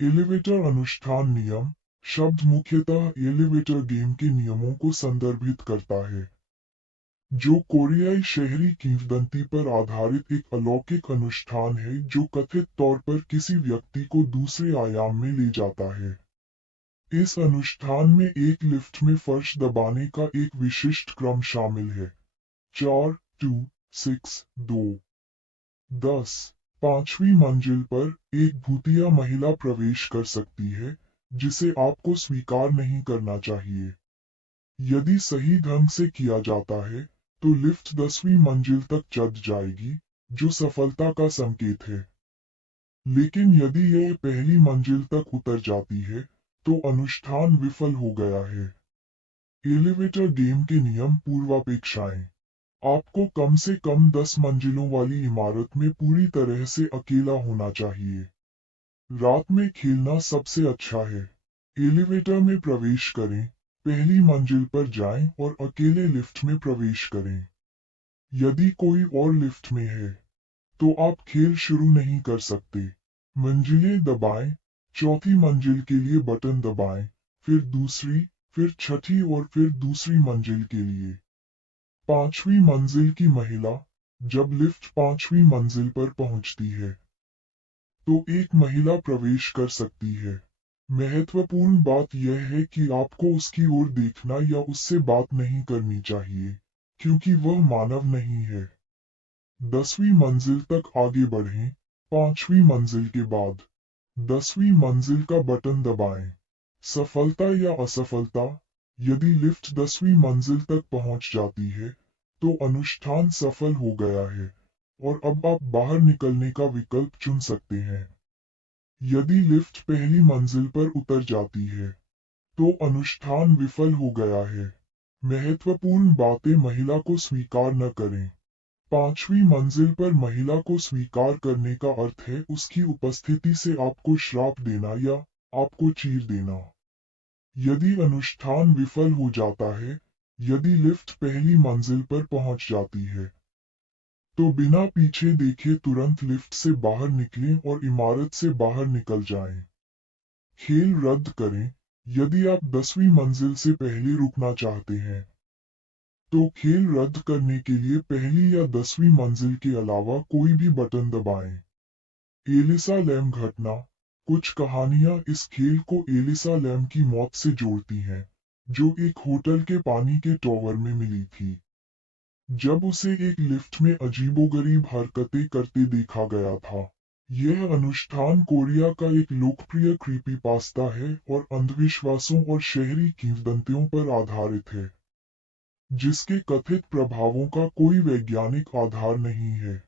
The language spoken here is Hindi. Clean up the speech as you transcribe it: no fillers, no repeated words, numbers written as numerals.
एलिवेटर अनुष्ठान नियम शब्द मुख्यतः एलिवेटर गेम के नियमों को संदर्भित करता है, जो कोरियाई शहरी किंवदंती पर आधारित एक अलौकिक अनुष्ठान है जो कथित तौर पर किसी व्यक्ति को दूसरे आयाम में ले जाता है। इस अनुष्ठान में एक लिफ्ट में फर्श दबाने का एक विशिष्ट क्रम शामिल है। 4, 2, 6, 2, 10। 5वीं मंजिल पर एक भूतिया महिला प्रवेश कर सकती है, जिसे आपको स्वीकार नहीं करना चाहिए। यदि सही ढंग से किया जाता है, तो लिफ्ट 10वीं मंजिल तक चढ़ जाएगी, जो सफलता का संकेत है। लेकिन यदि यह पहली मंजिल तक उतर जाती है, तो अनुष्ठान विफल हो गया है। एलिवेटर गेम के नियम पूर्वापेक्षाएं। आपको कम से कम 10 मंजिलों वाली इमारत में पूरी तरह से अकेला होना चाहिए। रात में खेलना सबसे अच्छा है। एलिवेटर में प्रवेश करें, पहली मंजिल पर जाएं और अकेले लिफ्ट में प्रवेश करें। यदि कोई और लिफ्ट में है, तो आप खेल शुरू नहीं कर सकते। मंजिलें दबाएं, चौथी मंजिल के लिए बटन दबाएं, फिर दूसरी, फिर छठी और फिर दूसरी मंजिल के लिए। 5वीं मंजिल की महिला। जब लिफ्ट 5वीं मंजिल पर पहुंचती है, तो एक महिला प्रवेश कर सकती है। महत्वपूर्ण बात यह है कि आपको उसकी ओर देखना या उससे बात नहीं करनी चाहिए, क्योंकि वह मानव नहीं है। 10वीं मंजिल तक आगे बढ़ें, 5वीं मंजिल के बाद 10वीं मंजिल का बटन दबाएं। सफलता या असफलता। यदि लिफ्ट 10वीं मंजिल तक पहुंच जाती है, तो अनुष्ठान सफल हो गया है और अब आप बाहर निकलने का विकल्प चुन सकते हैं। यदि लिफ्ट पहली मंजिल पर उतर जाती है, तो अनुष्ठान विफल हो गया है। महत्वपूर्ण बातें महिला को स्वीकार न करें। 5वीं मंजिल पर महिला को स्वीकार करने का अर्थ है उसकी उपस्थिति से आपको श्राप देना या आपको चीर देना। यदि अनुष्ठान विफल हो जाता है, यदि लिफ्ट पहली मंजिल पर पहुंच जाती है, तो बिना पीछे देखे तुरंत लिफ्ट से बाहर निकलें और इमारत से बाहर निकल जाएं। खेल रद्द करें। यदि आप 10वीं मंजिल से पहले रुकना चाहते हैं, तो खेल रद्द करने के लिए पहली या 10वीं मंजिल के अलावा कोई भी बटन दबाएं। एलिसा लैम घटना। कुछ कहानियां इस खेल को एलिसा लैम की मौत से जोड़ती हैं, जो एक होटल के पानी के टॉवर में मिली थी, जब उसे एक लिफ्ट में अजीबोगरीब हरकतें करते देखा गया था। यह अनुष्ठान कोरिया का एक लोकप्रिय क्रीपीपास्ता है और अंधविश्वासों और शहरी किंवदंतियों पर आधारित है, जिसके कथित प्रभावों का कोई वैज्ञानिक आधार नहीं है।